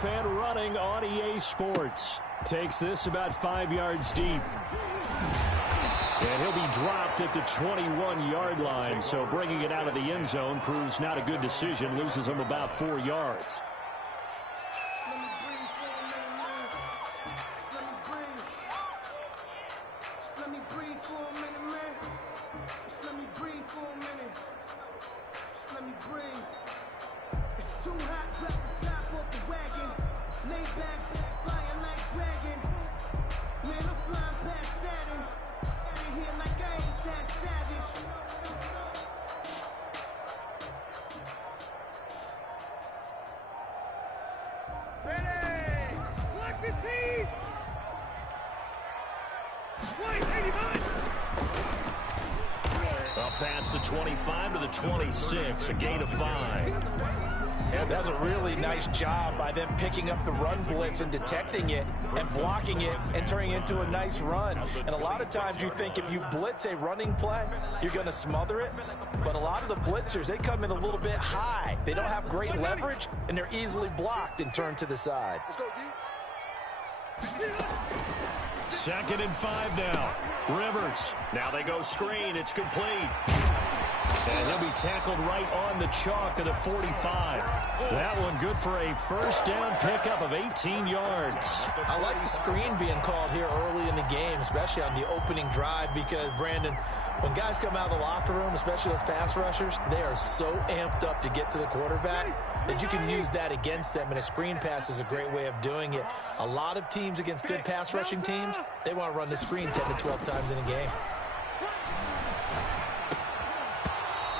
off and running on EA Sports. Takes this about 5 yards deep. And he'll be dropped at the 21-yard line. So bringing it out of the end zone proves not a good decision. Loses him about 4 yards. Up past the 25 to the 26, a gain of 5. Yeah, that's a really nice job by them picking up the run blitz and detecting it and blocking it and turning it into a nice run. And a lot of times you think if you blitz a running play, you're going to smother it. But a lot of the blitzers, they come in a little bit high. They don't have great leverage, and they're easily blocked and turned to the side. Let's go, D. 2nd and 5 now. Rivers. Now they go screen. It's complete. And he'll be tackled right on the chalk of the 45. That one good for a first down pickup of 18 yards. I like the screen being called here early in the game, especially on the opening drive, because, Brandon, when guys come out of the locker room, especially those pass rushers, they are so amped up to get to the quarterback that you can use that against them, and a screen pass is a great way of doing it. A lot of teams against good pass rushing teams, they want to run the screen 10 to 12 times in a game.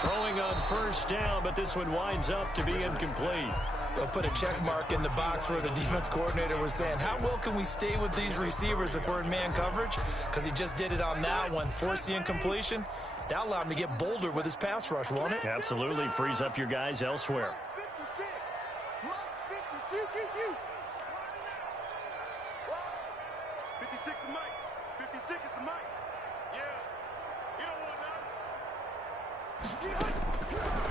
Throwing on first down, but this one winds up to be incomplete. They'll put a check mark in the box where the defense coordinator was saying, how well can we stay with these receivers if we're in man coverage? Because he just did it on that one, force the incompletion. That allowed him to get bolder with his pass rush, won't it? Absolutely frees up your guys elsewhere. 56 is Mike. 56 is the Mike. Yeah. You don't want none.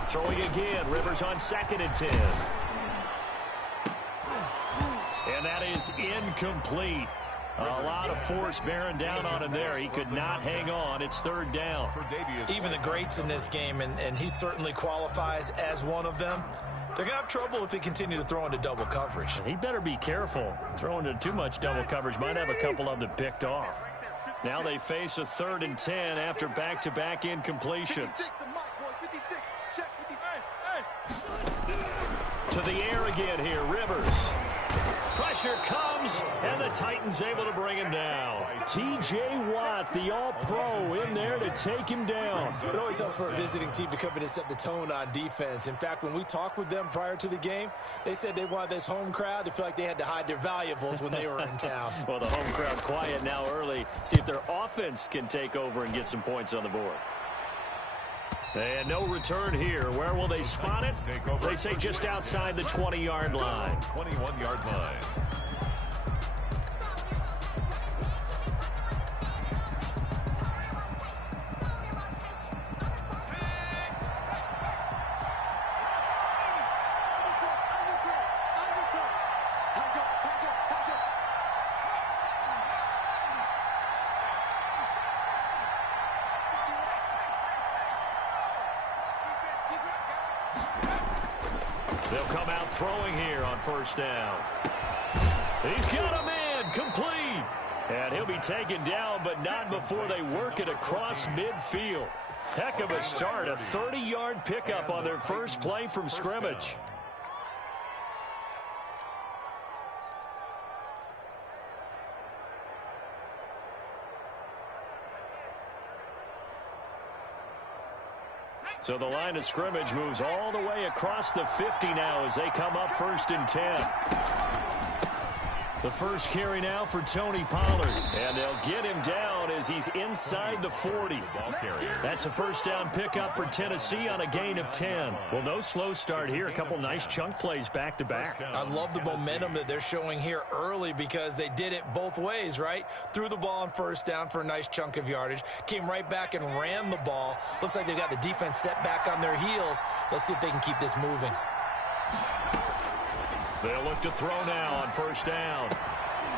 Throwing again. Rivers on 2nd and 10. And that is incomplete. A lot of force bearing down on him there. He could not hang on. It's 3rd down. Even the greats in this game, and he certainly qualifies as one of them, they're going to have trouble if they continue to throw into double coverage. He better be careful. Throwing into too much double coverage might have a couple of them picked off. Now they face a 3rd and 10 after back-to-back incompletions. To the air again here, Rivers. Pressure comes, and the Titans able to bring him down. T.J. Watt, the all-pro, in there to take him down. It always helps for a visiting team to come in and set the tone on defense. In fact, when we talked with them prior to the game, they said they wanted this home crowd to feel like they had to hide their valuables when they were in town. Well, the home crowd quiet now early. See if their offense can take over and get some points on the board. And no return here. Where will they spot it? They say just outside the 20-yard line. 21-yard line. They'll come out throwing here on first down. He's got a man, complete. And he'll be taken down, but not before they work it across midfield. Heck of a start, a 30-yard pickup on their first play from scrimmage. So the line of scrimmage moves all the way across the 50 now as they come up 1st and 10. The first carry now for Tony Pollard. And they'll get him down as he's inside the 40. That's a first down pickup for Tennessee on a gain of 10. Well, no slow start here. A couple nice chunk plays back to back. I love the momentum that they're showing here early because they did it both ways, right? Threw the ball on first down for a nice chunk of yardage. Came right back and ran the ball. Looks like they've got the defense set back on their heels. Let's see if they can keep this moving. They'll look to throw now on first down.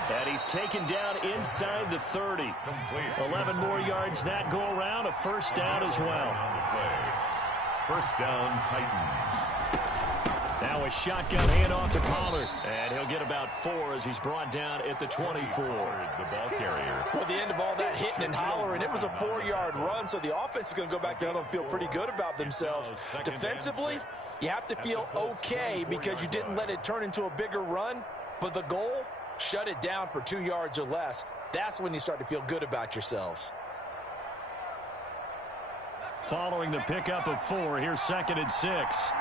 And he's taken down inside the 30. 11 more yards that go around, a first down as well. First down, Titans. Now a shotgun handoff to Pollard. And he'll get about 4 as he's brought down at the 24. The ball carrier. Well, at the end of all that hitting and hollering, it was a 4-yard run, so the offense is going to go back down and feel pretty good about themselves. Defensively, you have to feel okay because you didn't let it turn into a bigger run. But the goal, shut it down for 2 yards or less. That's when you start to feel good about yourselves. Following the pickup of 4, here's 2nd and 6.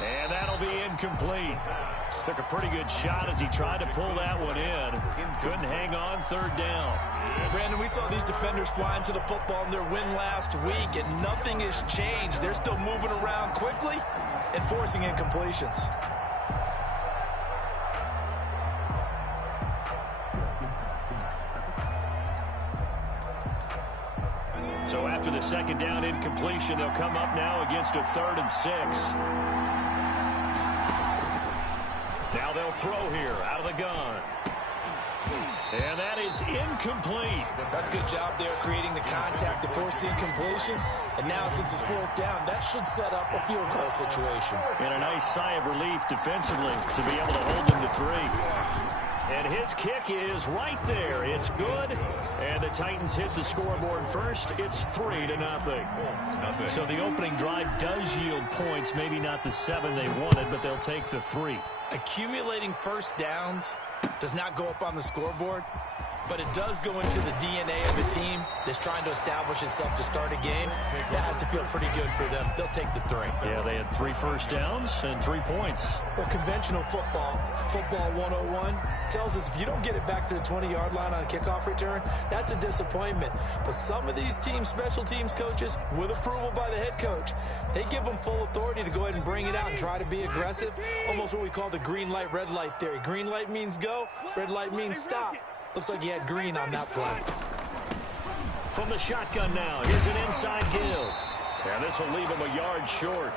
And that'll be incomplete. Took a pretty good shot as he tried to pull that one in. Couldn't hang on, 3rd down. Brandon, we saw these defenders flying to the football in their win last week, and nothing has changed. They're still moving around quickly and forcing incompletions. So after the 2nd down incompletion, they'll come up now against a 3rd and 6. Now they'll throw here out of the gun. And that is incomplete. That's a good job there creating the contact to force the incompletion. And now since it's 4th down, that should set up a field goal situation. And a nice sigh of relief defensively to be able to hold them to 3. And his kick is right there. It's good. And the Titans hit the scoreboard first. It's 3-0. So the opening drive does yield points. Maybe not the 7 they wanted, but they'll take the 3. Accumulating first downs does not go up on the scoreboard, but it does go into the DNA of a team that's trying to establish itself to start a game. That has to feel pretty good for them. They'll take the 3. Yeah, they had 3 first downs and 3 points. Well, conventional football 101, tells us if you don't get it back to the 20-yard line on a kickoff return, that's a disappointment. But some of these teams, special teams coaches, with approval by the head coach, they give them full authority to go ahead and bring it out and try to be aggressive. Almost what we call the green light, red light theory. Green light means go, red light means stop. Looks like he had green on that play. From the shotgun now, here's an inside give. And this will leave him a yard short.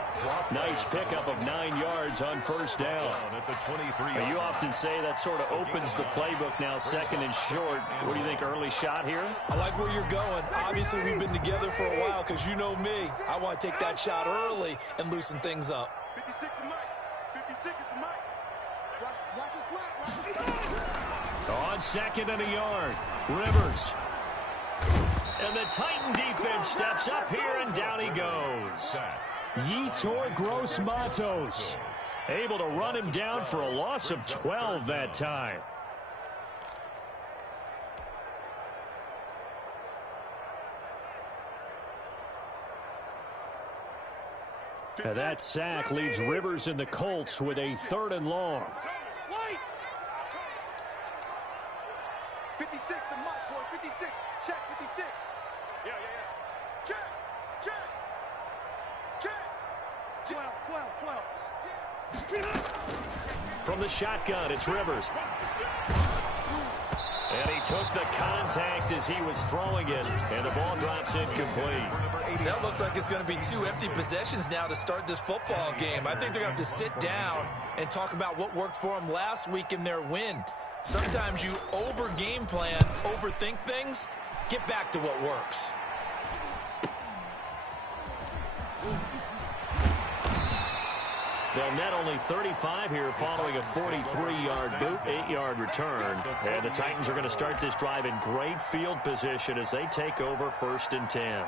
Nice pickup of 9 yards on first down. At the 23. You often say that sort of opens the playbook now, 2nd and short. What do you think, early shot here? I like where you're going. Obviously, we've been together for a while because you know me. I want to take that shot early and loosen things up. 56 is Mike. 56 is the Mike. Watch the slot. On 2nd and a yard, Rivers. And the Titan defense steps up here, and down he goes. Yetur Gross-Matos able to run him down for a loss of 12 that time. And that sack leaves Rivers and the Colts with a 3rd and long. 56 to Mike, boy. 56. Check 56. Yeah. Check. 12. From the shotgun, it's Rivers. And he took the contact as he was throwing it, and the ball drops incomplete. That looks like it's going to be 2 empty possessions now to start this football game. I think they're going to have to sit down and talk about what worked for them last week in their win. Sometimes you over-game plan, overthink things. Get back to what works. They'll net only 35 here following a 43-yard boot, 8-yard return. And the Titans are going to start this drive in great field position as they take over 1st and 10.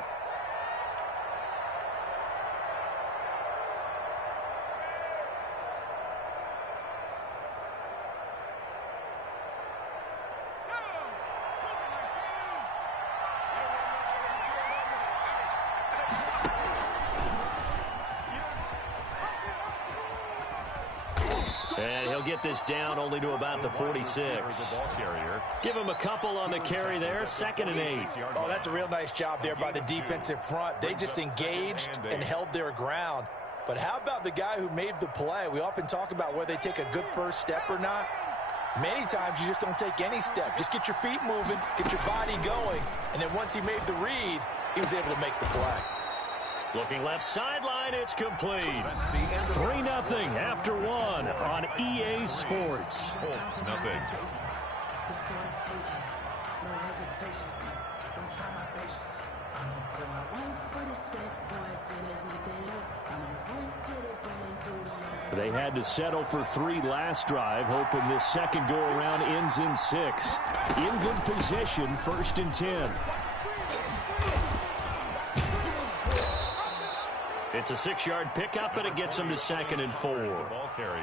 And he'll get this down only to about the 46. Give him a couple on the carry there. 2nd and 8. Oh, that's a real nice job there by the defensive front. They just engaged and held their ground. But how about the guy who made the play? We often talk about whether they take a good first step or not. Many times you just don't take any step. Just get your feet moving, get your body going, and then once he made the read, he was able to make the play. Looking left sideline, it's complete. 3-0 after one on EA Sports. Colts, nothing. They had to settle for 3 last drive, hoping this second go-around ends in 6. In good position, 1st and 10. It's a 6-yard pickup, and it gets them to 2nd and 4.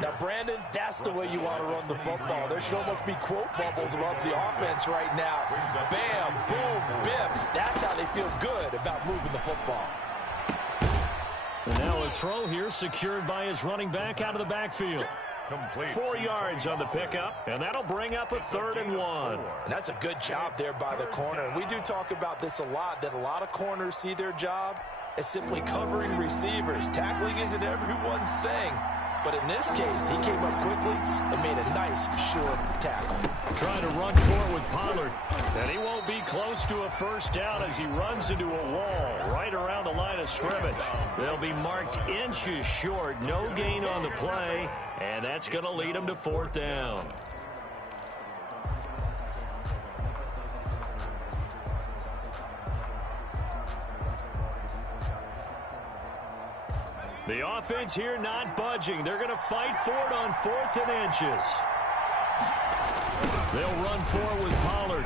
Now, Brandon, that's the way you want to run the football. There should almost be quote bubbles above the offense right now. Bam, boom, biff. That's how they feel good about moving the football. And now a throw here secured by his running back out of the backfield. Complete. 4 yards on the pickup, and that'll bring up a 3rd and 1. And that's a good job there by the corner. And we do talk about this a lot, that a lot of corners see their job as simply covering receivers. Tackling isn't everyone's thing. But in this case, he came up quickly and made a nice, short tackle. Trying to run for it with Pollard. And he won't be close to a first down as he runs into a wall right around the line of scrimmage. They'll be marked inches short. No gain on the play. And that's going to lead them to 4th down. The offense here not budging. They're going to fight for it on 4th and inches. They'll run for it with Pollard.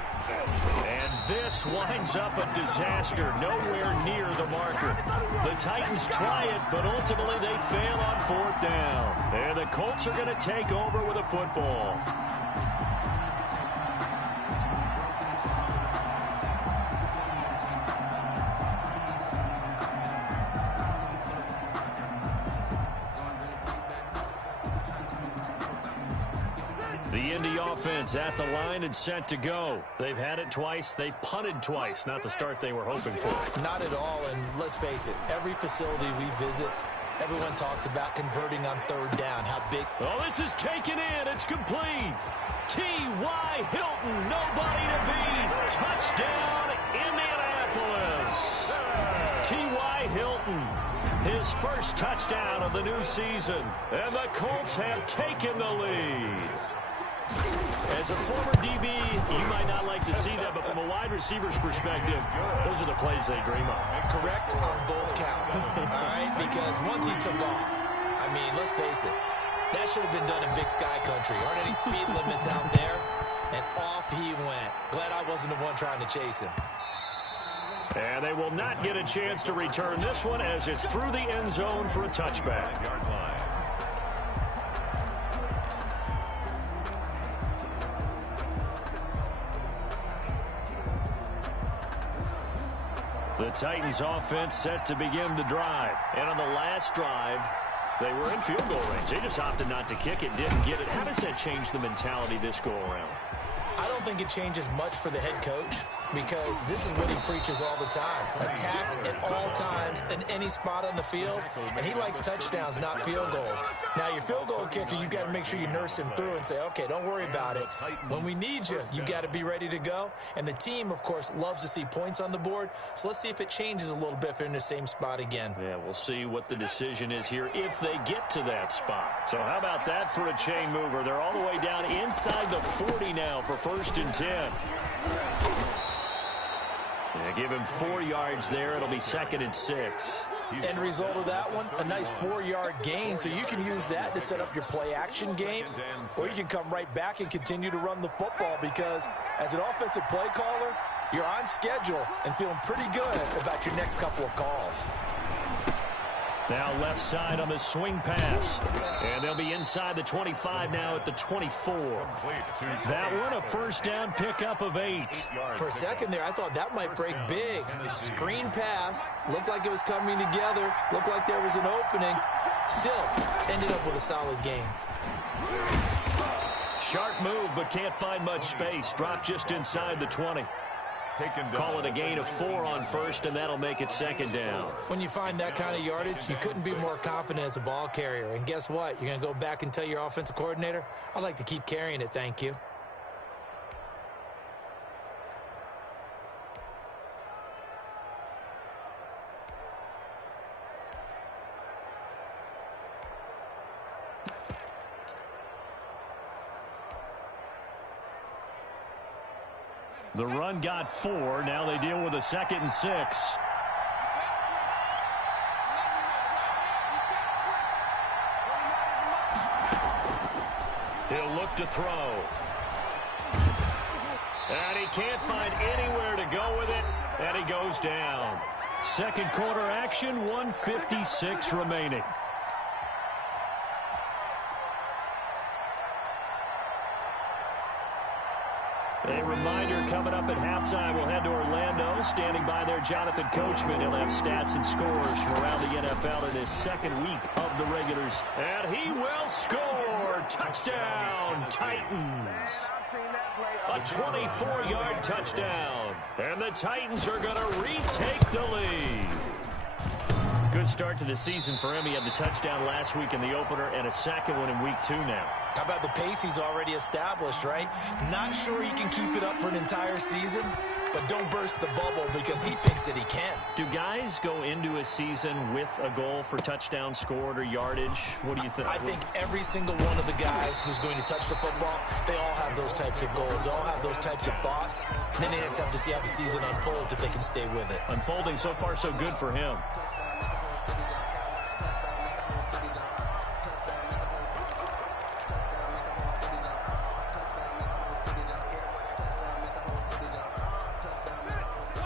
And this winds up a disaster. Nowhere near the marker. The Titans try it, but ultimately they fail on 4th down. And the Colts are going to take over with a football. The Indy offense at the line and set to go. They've had it twice. They've punted twice. Not the start they were hoping for. Not at all, and let's face it, every facility we visit, everyone talks about converting on 3rd down. How big... Oh, this is taken in. It's complete. T.Y. Hilton, nobody to beat. Touchdown, Indianapolis. T.Y. Hilton, his first touchdown of the new season. And the Colts have taken the lead. As a former DB, you might not like to see that, but from a wide receiver's perspective, those are the plays they dream of. Correct on both counts, all right? Because once he took off, I mean, let's face it, that should have been done in Big Sky Country. Aren't any speed limits out there? And off he went. Glad I wasn't the one trying to chase him. And they will not get a chance to return this one as it's through the end zone for a touchback. Yard line. The Titans offense set to begin the drive. And on the last drive, they were in field goal range. They just opted not to kick it, didn't get it. How does that change the mentality this go around? I don't think it changes much for the head coach because this is what he preaches all the time. Attack at all times in any spot on the field, and he likes touchdowns, not field goals. Now, your field goal kicker, you got to make sure you nurse him through and say, okay, don't worry about it. When we need you, you got to be ready to go. And the team, of course, loves to see points on the board, so let's see if it changes a little bit if they're in the same spot again. Yeah, we'll see what the decision is here if they get to that spot. So how about that for a chain mover? They're all the way down inside the 40 now for 1st and 10. Yeah, give him 4 yards there. It'll be 2nd and 6. End result of that one, a nice 4-yard gain, so you can use that to set up your play-action game, or you can come right back and continue to run the football because as an offensive play caller, you're on schedule and feeling pretty good about your next couple of calls. Now left side on the swing pass. And they'll be inside the 25 now at the 24. That one a first down pickup of 8. For a second there, I thought that might break big. Screen pass. Looked like it was coming together. Looked like there was an opening. Still ended up with a solid gain. Sharp move, but can't find much space. Dropped just inside the 20. Call it a gain of 4 on first, and that'll make it 2nd down. When you find that kind of yardage, you couldn't be more confident as a ball carrier. And guess what? You're going to go back and tell your offensive coordinator, I'd like to keep carrying it, thank you. The run got 4. Now they deal with a 2nd and 6. He'll look to throw. And he can't find anywhere to go with it, and he goes down. Second quarter action, 1:56 remaining. A reminder, coming up at halftime, we'll head to Orlando. Standing by there, Jonathan Coachman. He'll have stats and scores from around the NFL in his second week of the regulars. And he will score. Touchdown, Titans. A 24-yard touchdown. And the Titans are going to retake the lead. Good start to the season for him. He had the touchdown last week in the opener and a second one in week 2 now. How about the pace he's already established, right? Not sure he can keep it up for an entire season, but don't burst the bubble because he thinks that he can. Do guys go into a season with a goal for touchdown scored or yardage? What do you think? I think every single one of the guys who's going to touch the football, they all have those types of goals. They all have those types of thoughts. And then they just have to see how the season unfolds if they can stay with it. Unfolding so far so good for him.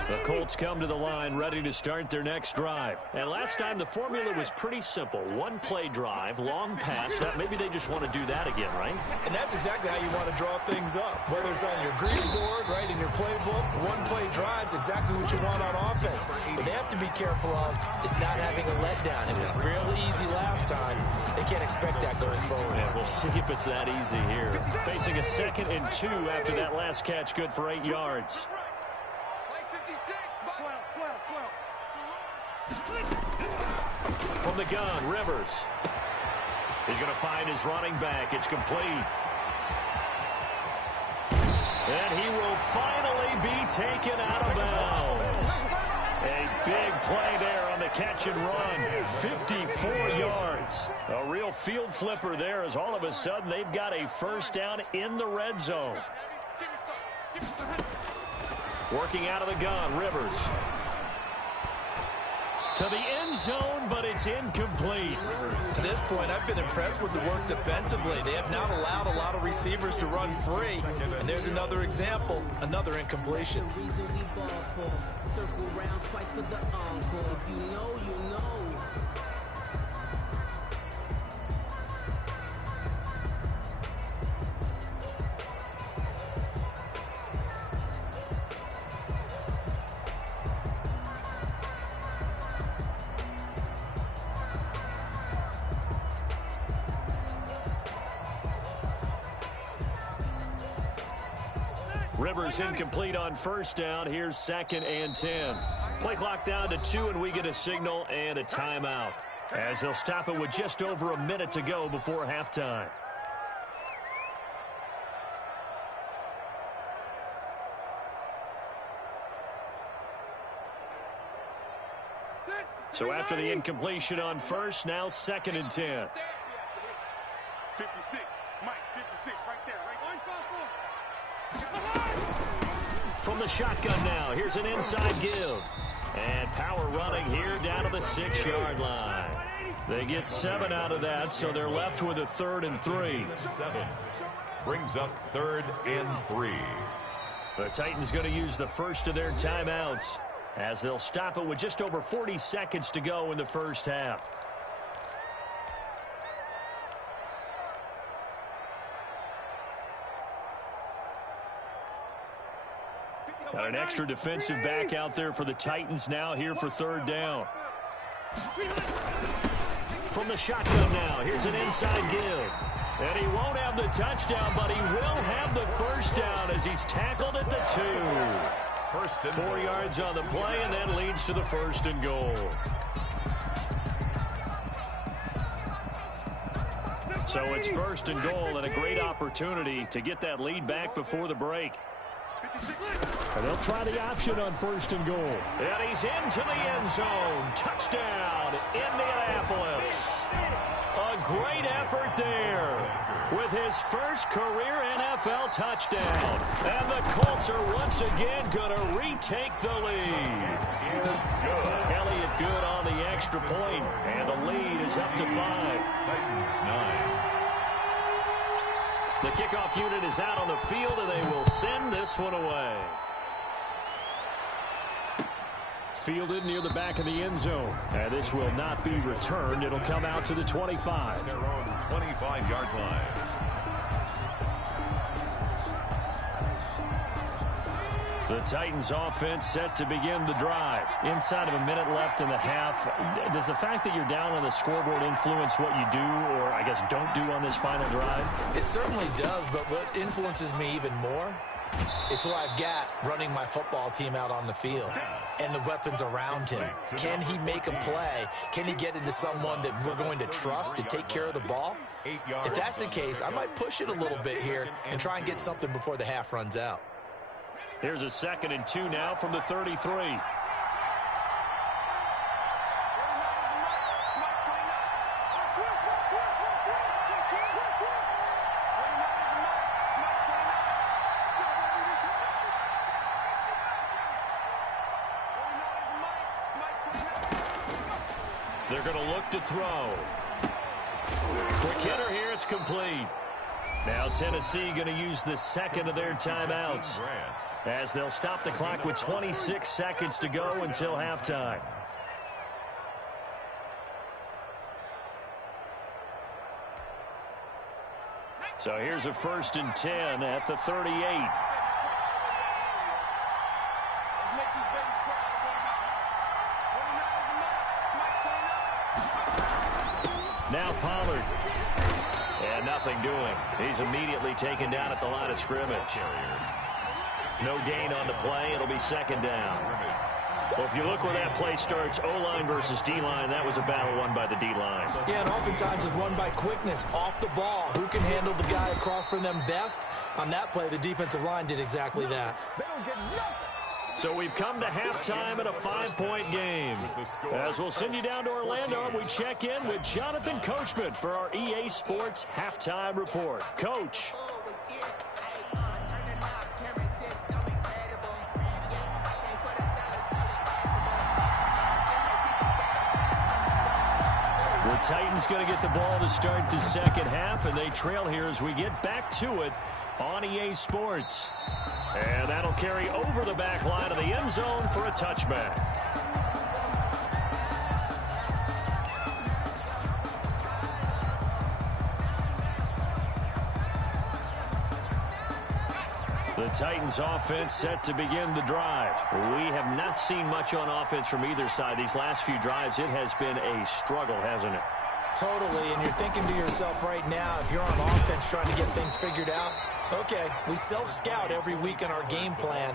The Colts come to the line ready to start their next drive. And last time the formula was pretty simple. One play drive, long pass. That maybe they just want to do that again, right? And that's exactly how you want to draw things up. Whether it's on your grease board, right, in your playbook, one play drive's exactly what you want on offense. What they have to be careful of is not having a letdown. It was real easy last time. They can't expect that going forward. Yeah, we'll see if it's that easy here. Facing a 2nd and 2 after that last catch, good for 8 yards. From the gun, Rivers. He's going to find his running back. It's complete. And he will finally be taken out of bounds. A big play there on the catch and run. 54 yards. A real field flipper there as all of a sudden they've got a first down in the red zone. Working out of the gun, Rivers. To the end zone, but it's incomplete. To this point, I've been impressed with the work defensively. They have not allowed a lot of receivers to run free. And there's another example, another incompletion. Circle round twice for the encore. If you know, you know. Rivers incomplete on first down. Here's 2nd and 10. Play clock down to 2, and we get a signal and a timeout, as they'll stop it with just over a minute to go before halftime. So after the incompletion on first, now 2nd and 10. 56, Mike, 56, right there, right there. From the shotgun now, here's an inside give. And power running here down to the 6-yard line. They get 7 out of that, so they're left with a 3rd and 3. 7 brings up 3rd and 3. The Titans going to use the first of their timeouts, as they'll stop it with just over 40 seconds to go in the first half. Got an extra defensive back out there for the Titans now here for 3rd down. From the shotgun now, here's an inside give. And he won't have the touchdown, but he will have the first down as he's tackled at the 2. 4 yards on the play, and that leads to the 1st and goal. So it's 1st and goal, and a great opportunity to get that lead back before the break. And they'll try the option on 1st and goal. And he's into the end zone. Touchdown, Indianapolis. A great effort there. with his first career NFL touchdown. And the Colts are once again going to retake the lead. Elliott good on the extra point, and the lead is up to 5. Titans 9. The kickoff unit is out on the field, and they will send this one away. Fielded near the back of the end zone. And this will not be returned. It'll come out to the 25. Their own 25-yard line. The Titans offense set to begin the drive. Inside of a minute left in the half, does the fact that you're down on the scoreboard influence what you do, or I guess don't do on this final drive? It certainly does, but what influences me even more is who I've got running my football team out on the field and the weapons around him. Can he make a play? Can he get into someone that we're going to trust to take care of the ball? If that's the case, I might push it a little bit here and try and get something before the half runs out. Here's a 2nd and 2 now from the 33. They're going to look to throw. Quick hitter here. It's complete. Now Tennessee going to use the 2nd of their timeouts, as they'll stop the clock with 26 seconds to go until halftime. So here's a 1st and 10 at the 38. Now Pollard. And nothing doing. He's immediately taken down at the line of scrimmage. No gain on the play. It'll be 2nd down. Well, if you look where that play starts, O-line versus D-line, that was a battle won by the D-line. Yeah, and oftentimes it's won by quickness off the ball. Who can handle the guy across from them best? On that play, the defensive line did exactly that. So we've come to halftime in a 5-point game. As we'll send you down to Orlando, we check in with Jonathan Coachman for our EA Sports Halftime Report. Coach. The Titans going to get the ball to start the 2nd half, and they trail here as we get back to it on EA Sports. And that'll carry over the back line of the end zone for a touchback. The Titans offense set to begin the drive. We have not seen much on offense from either side. These last few drives, it has been a struggle, hasn't it? Totally, and you're thinking to yourself right now, if you're on offense trying to get things figured out, okay, we self-scout every week in our game plan.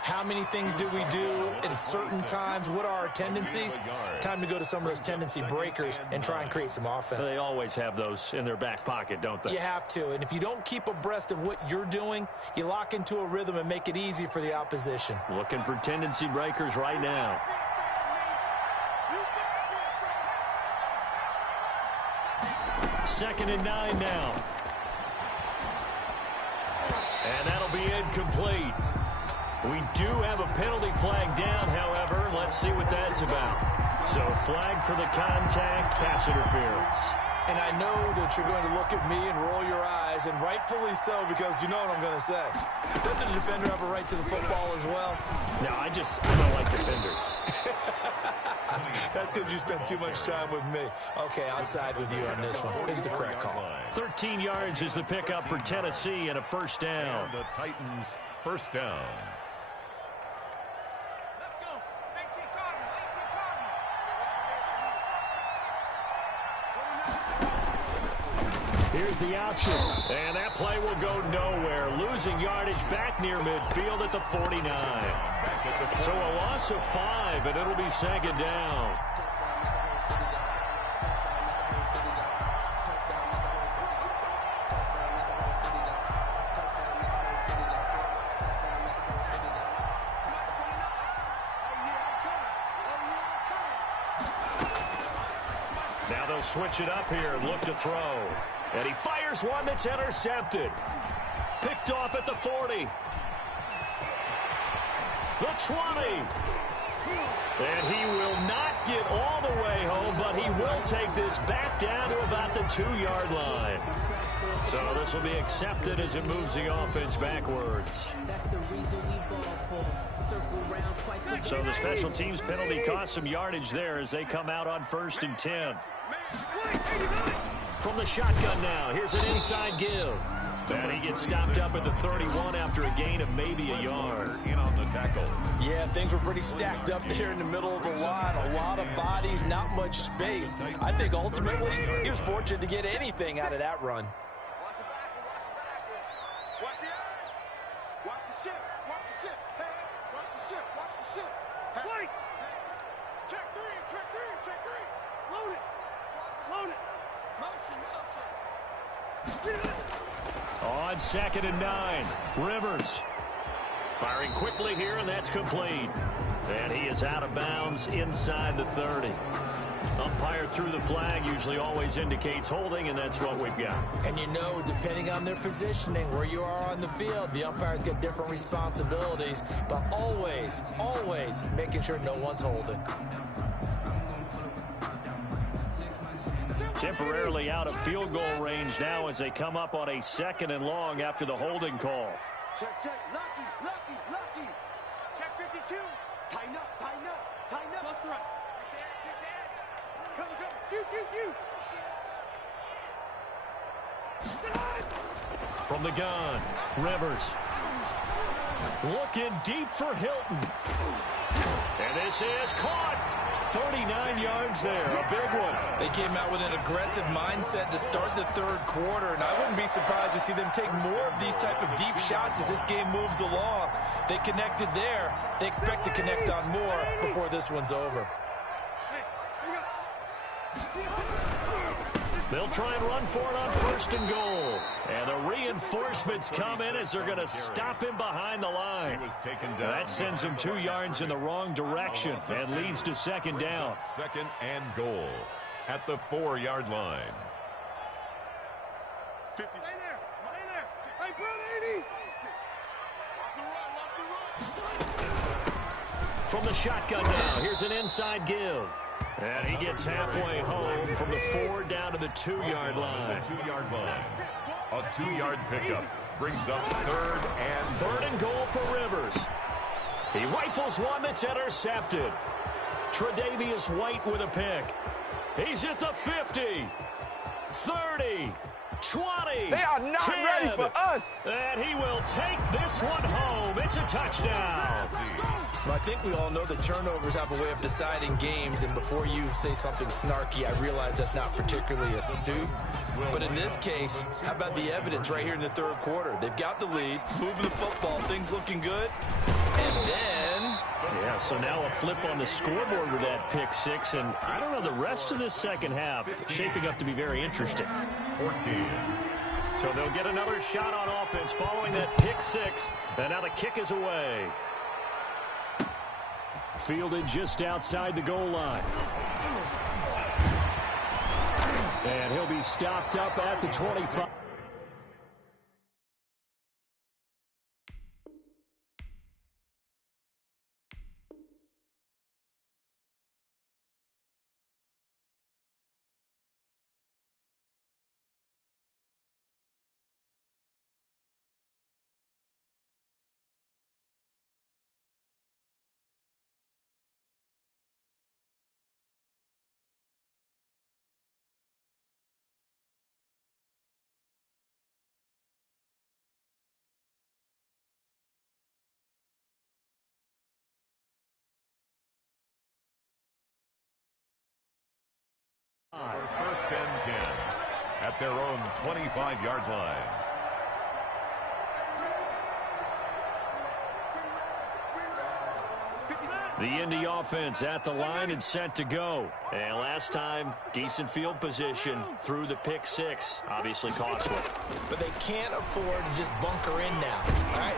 How many things do we do at certain times? What are our tendencies? Time to go to some of those tendency breakers and try and create some offense. They always have those in their back pocket, don't they? You have to, and if you don't keep abreast of what you're doing, you lock into a rhythm and make it easy for the opposition. Looking for tendency breakers right now. Second and 9 now. And that'll be incomplete. We do have a penalty flag down, however. Let's see what that's about. So flag for the contact, pass interference. And I know that you're going to look at me and roll your eyes, and rightfully so, because you know what I'm going to say. Doesn't the defender have a right to the football as well? No, I don't like defenders. That's because you spend too much time with me. Okay, I'll side with you on this one. It's the correct call. 13 yards is the pickup for Tennessee and a 1st down. And the Titans' 1st down. Here's the option. And that play will go nowhere. Losing yardage back near midfield at the 49. So a loss of 5, and it'll be 2nd down. Now they'll switch it up here and look to throw. And he fires one that's intercepted. Picked off at the 40. The 20. And he will not get all the way home, but he will take this back down to about the 2-yard line. So this will be accepted as it moves the offense backwards. So the special teams penalty cost some yardage there as they come out on 1st and 10. From the shotgun now, here's an inside give. And he gets stopped up at the 31 after a gain of maybe a yard. In on the tackle. Yeah, things were pretty stacked up there in the middle of the line. A lot of bodies, not much space. I think ultimately he was fortunate to get anything out of that run. Watch the eyes. Watch the ship. Watch the ship. Hey, watch the ship. Watch the ship. Hey, check three. Check three. Check three. Load it. Load it. Motion. Motion. On 2nd and 9, Rivers firing quickly here, and that's complete. And he is out of bounds inside the 30. Umpire threw the flag, usually always indicates holding, and that's what we've got. And you know, depending on their positioning, where you are on the field, the umpires get different responsibilities, but always, always making sure no one's holding. Temporarily out of field goal range now as they come up on a 2nd and long after the holding call. Check, check. Lucky, lucky, lucky. Check 52. Tighten up, tighten up, tighten up. Left to right. Come, come. From the gun, Rivers. Looking deep for Hilton. And this is caught. 39 yards there, a big one. They came out with an aggressive mindset to start the 3rd quarter, and I wouldn't be surprised to see them take more of these type of deep shots as this game moves along. They connected there. They expect to connect on more before this one's over. They'll try and run for it on 1st and goal. And the reinforcements come in as they're going to stop him behind the line. That sends him 2 yards in the wrong direction and leads to 2nd down. 2nd and goal at the 4-yard line. 50. Stay there. Stay there. Hey, Brother 80. Watch the run. From the shotgun now, here's an inside give. And he gets halfway home from the 4 down to the 2-yard line. The 2-yard line. A 2-yard pickup brings up 3rd and goal for Rivers. He rifles one that's intercepted. Tre'Davious White with a pick. He's at the 50, 30, 20, They are not 10, ready for us. And he will take this one home. It's a touchdown. Well, I think we all know that turnovers have a way of deciding games, and before you say something snarky, I realize that's not particularly astute. But in this case, how about the evidence right here in the 3rd quarter? They've got the lead, moving the football, things looking good, and then... Yeah, so now a flip on the scoreboard with that pick 6, and I don't know, the rest of this 2nd half shaping up to be very interesting. 14. So they'll get another shot on offense following that pick 6, and now the kick is away. Fielded just outside the goal line. And he'll be stopped up at the 25. First and 10 at their own 25-yard line. The Indy offense at the line and set to go. And last time, decent field position through the pick six. Obviously costly. But they can't afford to just bunker in now. All right,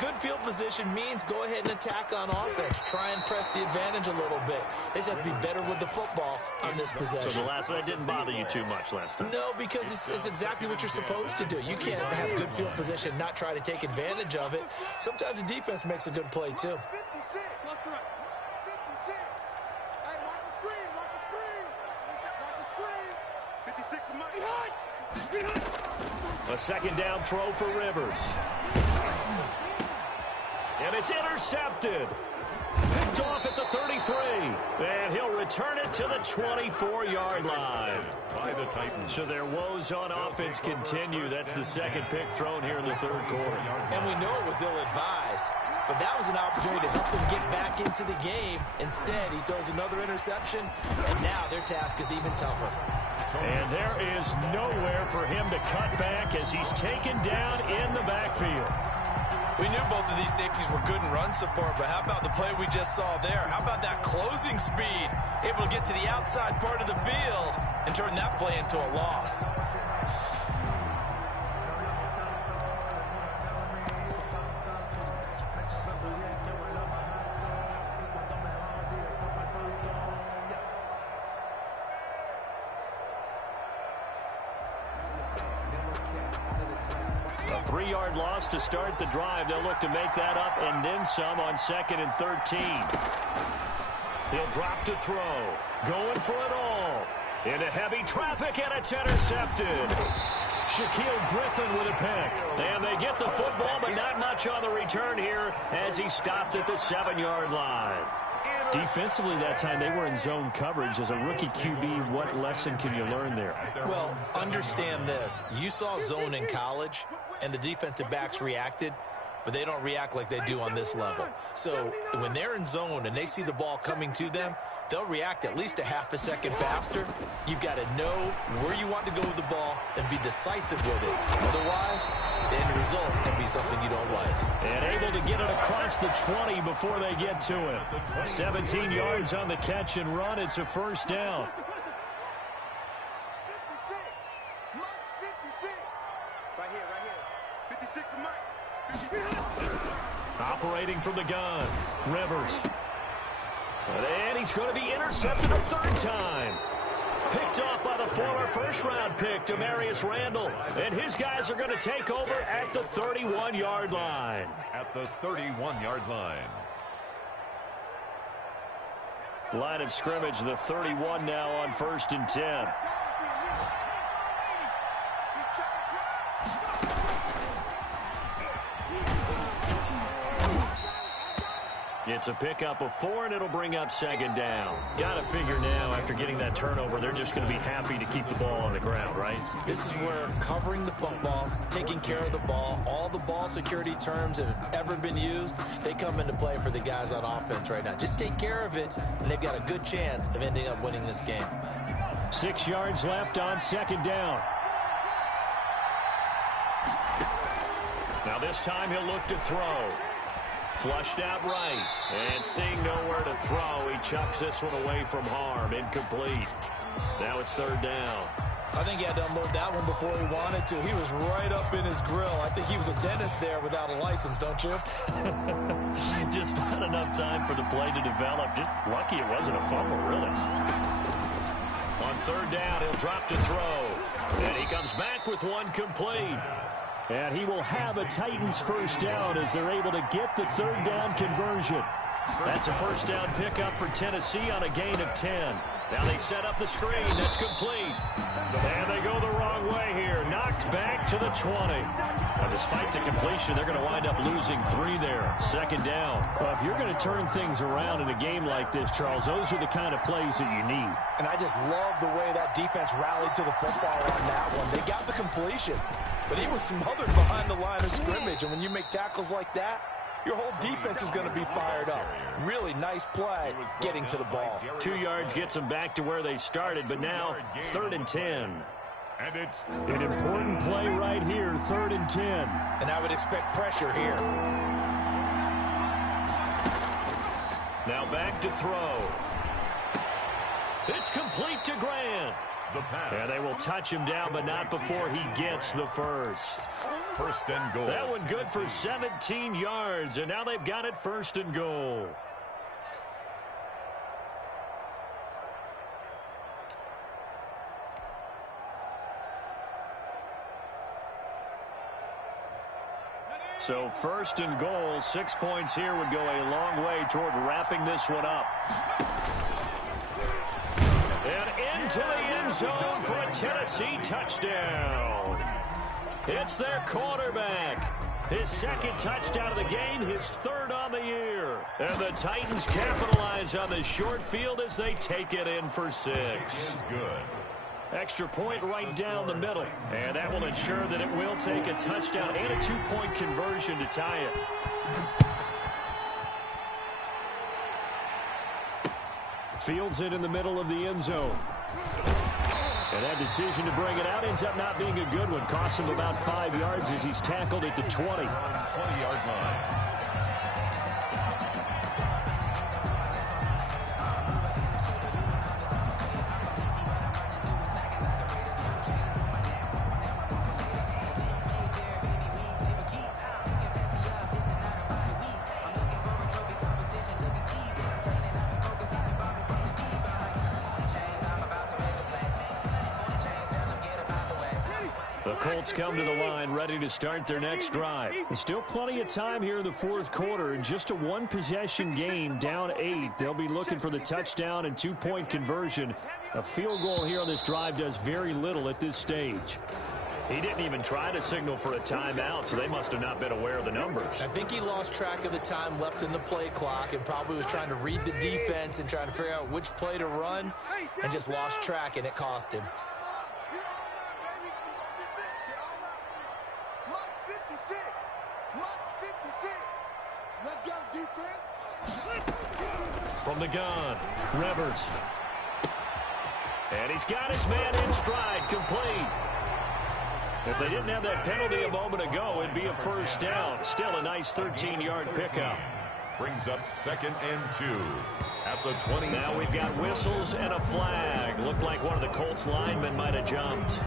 good field position means go ahead and attack on offense. Try and press the advantage a little bit. They just have to be better with the football on this possession. So the last one didn't bother you too much last time? No, because it's exactly what you're supposed to do. You can't have good field position, not try to take advantage of it. Sometimes the defense makes a good play, too. 56. Hey, watch the screen. Watch the screen. Watch the screen. 56 to Mike. A second down throw for Rivers. And it's intercepted. Picked off at the 33. And he'll return it to the 24-yard line. By the Titans. So their woes on offense continue. That's the second pick thrown here in the third quarter. And we know it was ill-advised. But that was an opportunity to help them get back into the game. Instead, he throws another interception. And now their task is even tougher. And there is nowhere for him to cut back as he's taken down in the backfield. We knew both of these safeties were good in run support, but how about the play we just saw there? How about that closing speed? Able to get to the outside part of the field and turn that play into a loss. A 3-yard loss to start the drive. They'll look to make that up and then some on 2nd and 13. He'll drop to throw. Going for it all. Into heavy traffic, and it's intercepted. Shaquill Griffin with a pick. And they get the football, but not much on the return here as he stopped at the 7-yard line. Defensively that time, they were in zone coverage. As a rookie QB, what lesson can you learn there? Well, understand this. You saw zone in college, and the defensive backs reacted, but they don't react like they do on this level. So when they're in zone and they see the ball coming to them, they'll react at least a half a second faster. You've got to know where you want to go with the ball and be decisive with it. Otherwise, the end result can be something you don't like. And able to get it across the 20 before they get to it. 17 yards on the catch and run. It's a first down. 56. Mike's 56. Right here. 56 to Mike. Operating from the gun. Rivers. And he's going to be intercepted a third time. Picked off by the former first-round pick, Demarius Randall. And his guys are going to take over at the 31-yard line. At the 31-yard line. Line of scrimmage, the 31 now on 1st and 10. It's a pickup of 4, and it'll bring up 2nd down. Got to figure now, after getting that turnover, they're just going to be happy to keep the ball on the ground, right? This is where covering the football, taking care of the ball, all the ball security terms that have ever been used, they come into play for the guys on offense right now. Just take care of it, and they've got a good chance of ending up winning this game. 6 yards left on 2nd down. Now this time he'll look to throw. Flushed out right, and seeing nowhere to throw, he chucks this one away from harm. Incomplete. Now it's 3rd down. I think he had to unload that one before he wanted to. He was right up in his grill. I think he was a dentist there without a license, don't you? Just not enough time for the play to develop. Just lucky it wasn't a fumble, really. On 3rd down, he'll drop to throw. And he comes back with one complete. And he will have a Titans first down as they're able to get the 3rd down conversion. That's a first down pickup for Tennessee on a gain of 10. Now they set up the screen. That's complete. And they go the wrong way here. Knocked back to the 20. Now, despite the completion, they're going to wind up losing 3 there. 2nd down. Well, if you're going to turn things around in a game like this, Charles, those are the kind of plays that you need. And I just love the way that defense rallied to the football on that one. They got the completion, but he was smothered behind the line of scrimmage. And when you make tackles like that, your whole defense is going to be fired up. Really nice play getting to the ball. 2 yards gets them back to where they started, but now 3rd and 10. And it's an important play right here, 3rd and 10. And I would expect pressure here. Now back to throw. It's complete to Grant. And they will touch him down, but not before he gets the first. First and goal. That one good for 17 yards, and now they've got it first and goal. So first and goal, 6 points here would go a long way toward wrapping this one up. And into the end zone for a Tennessee touchdown. It's their quarterback. His second touchdown of the game, his third on the year. And the Titans capitalize on the short field as they take it in for 6. Good. Extra point right down the middle. And that will ensure that it will take a touchdown and a 2-point conversion to tie it. Fields it in the middle of the end zone. And that decision to bring it out ends up not being a good one. Costs him about 5 yards as he's tackled at the 20. 20-yard line. Colts come to the line ready to start their next drive. There's still plenty of time here in the fourth quarter. In just a one-possession game, down 8. They'll be looking for the touchdown and 2-point conversion. A field goal here on this drive does very little at this stage. He didn't even try to signal for a timeout, so they must have not been aware of the numbers. I think he lost track of the time left in the play clock and probably was trying to read the defense and trying to figure out which play to run and just lost track, and it cost him. From the gun, Rivers. And he's got his man in stride, complete. If they didn't have that penalty a moment ago, it'd be a first down. Still a nice 13-yard pickup. Brings up 2nd and 2 at the 20. Now we've got whistles and a flag. Looked like one of the Colts linemen might have jumped.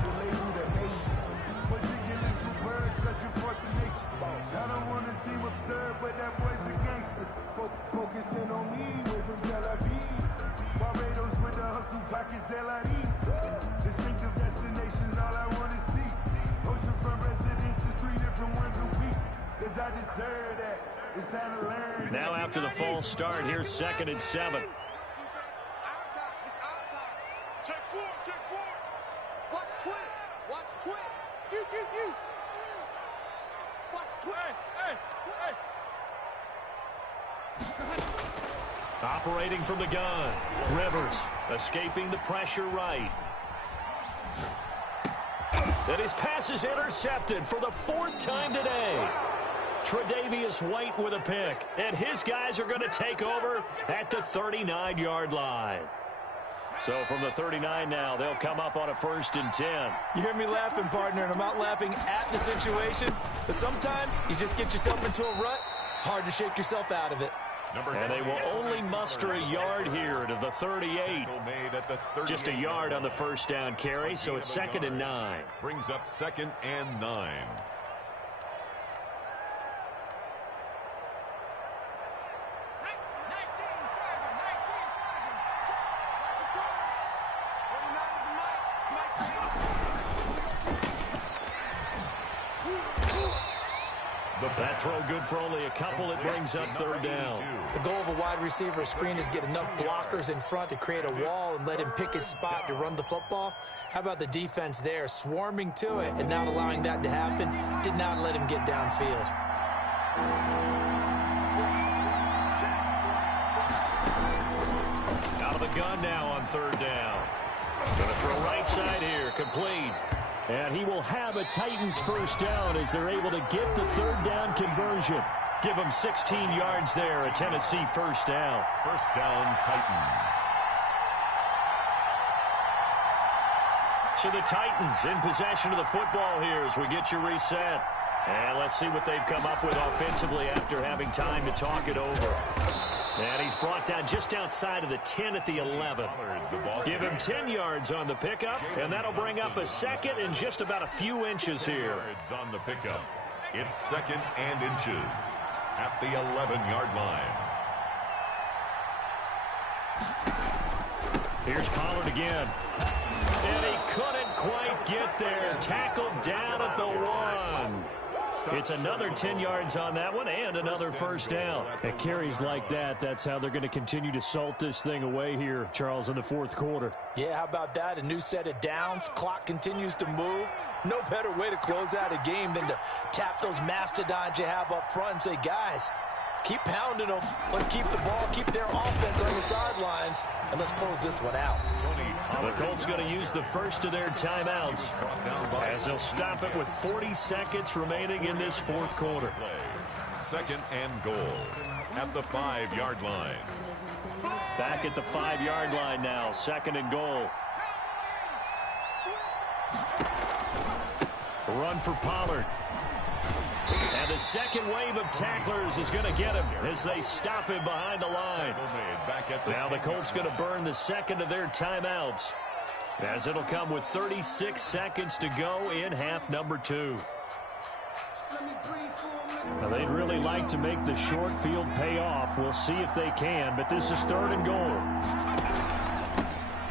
Focusing on me, way from Tel Aviv. Barbados with the hustle pockets, LIDs. Distinctive destinations, all I want to see. Oceanfront residences, 3 different ones a week. Cause I deserve that. It's time to learn. Now after the false start, here's 2nd and 7. It's our time. Check 4, check 4. Watch twins. Watch twins. You. Watch twins. Hey. Operating from the gun. Rivers escaping the pressure right. And his pass is intercepted for the 4th time today. Tre'Davious White with a pick. And his guys are going to take over at the 39-yard line. So from the 39 now, they'll come up on a 1st and 10. You hear me laughing, partner, and I'm not laughing at the situation. But sometimes you just get yourself into a rut. It's hard to shake yourself out of it. And they will only muster a yard here to the 38. Just a yard on the first down carry, so it's 2nd and 9. Brings up 2nd and 9. That throw good for only a couple. It brings up 3rd down. The goal of a wide receiver screen is get enough blockers in front to create a wall and let him pick his spot to run the football. How about the defense there, swarming to it and not allowing that to happen? Did not let him get downfield. Out of the gun now on 3rd down. Going to throw right side here, complete. And he will have a Titans first down as they're able to get the 3rd down conversion. Give them 16 yards there, a Tennessee first down. First down, Titans. So the Titans in possession of the football here as we get you reset. And let's see what they've come up with offensively after having time to talk it over. And he's brought down just outside of the 10 at the 11. Give him 10 yards on the pickup, and that'll bring up a second in just about a few inches here. On the pickup. It's second and inches at the 11-yard line. Here's Pollard again. And he couldn't quite get there. Tackled down at the 1. It's another 10 yards on that one and another first down. At carries like that, that's how they're going to continue to salt this thing away here, Charles, in the fourth quarter. Yeah, how about that? A new set of downs. Clock continues to move. No better way to close out a game than to tap those mastodons you have up front and say, guys, keep pounding them. Let's keep the ball, keep their offense on the sidelines, and let's close this one out. The Colts going to use the first of their timeouts as they'll stop it with 40 seconds remaining in this fourth quarter. Second and goal at the 5-yard line. Back at the 5-yard line now, second and goal. Run for Pollard. And the second wave of tacklers is going to get him as they stop him behind the line. Now the Colts going to burn the second of their timeouts as it'll come with 36 seconds to go in half number 2. Now they'd really like to make the short field pay off. We'll see if they can, but this is third and goal.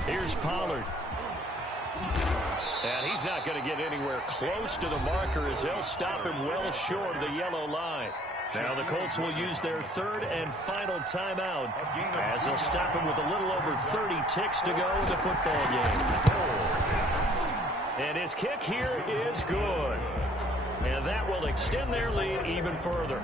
Here's Pollard. And he's not going to get anywhere close to the marker as they'll stop him well short of the yellow line. Now the Colts will use their third and final timeout as they'll stop him with a little over 30 ticks to go in the football game. And his kick here is good. And that will extend their lead even further.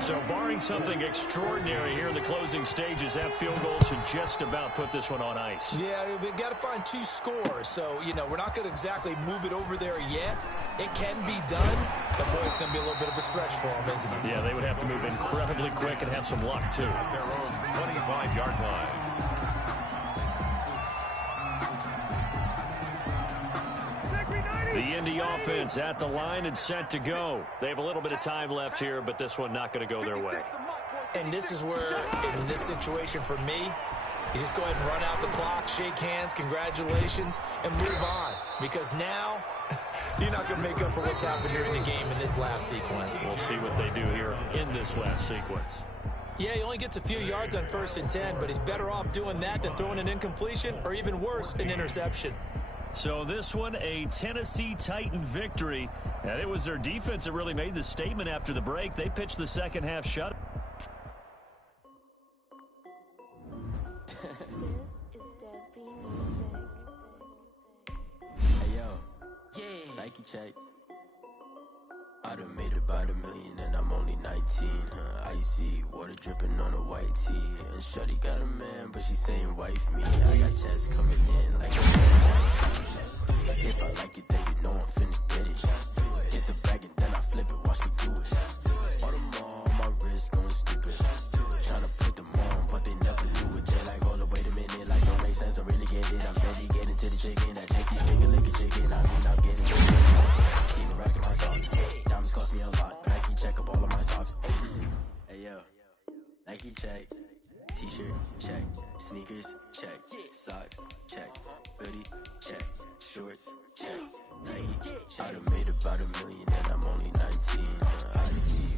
So barring something extraordinary here in the closing stages, that field goal should just about put this one on ice. Yeah, we've got to find 2 scores. So, we're not going to exactly move it over there yet. It can be done, but boy, it's going to be a little bit of a stretch for them, isn't it? Yeah, they would have to move incredibly quick and have some luck, too. Their own 25-yard line. The Indy offense at the line and set to go. They have a little bit of time left here, but this one not going to go their way. And this is where, in this situation for me, you just go ahead and run out the clock, shake hands, congratulations, and move on. Because now, you're not going to make up for what's happened during the game in this last sequence. We'll see what they do here in this last sequence. Yeah, he only gets a few yards on 1st and 10, but he's better off doing that than throwing an incompletion or even worse, an interception. So this one, a Tennessee Titan victory. And it was their defense that really made the statement after the break. They pitched the second half shut. Hey, yo. Yeah. Nike check. I done made about $1 million and I'm only 19. Icy, water dripping on a white tee. And shorty got a man, but she saying wife me. I got checks coming in like a if I like it, then you know I'm finna get it. Hit the bag and then I flip it, watch me do it. All them all on my wrist going stupid. Tryna put them on, but they never do it. Jay like, hold up, wait a minute, like don't make sense, I really get it. I'm steady getting to the chicken, that tasty finger licking chicken. I mean, I'm getting to it. Keep racking my socks. Diamonds cost me a lot. Nike check up all of my stocks. Hey yo, Nike check. T-shirt check. Sneakers check. Socks check. Hoodie check. Shorts check. Nike. I done made about $1 million and I'm only 19.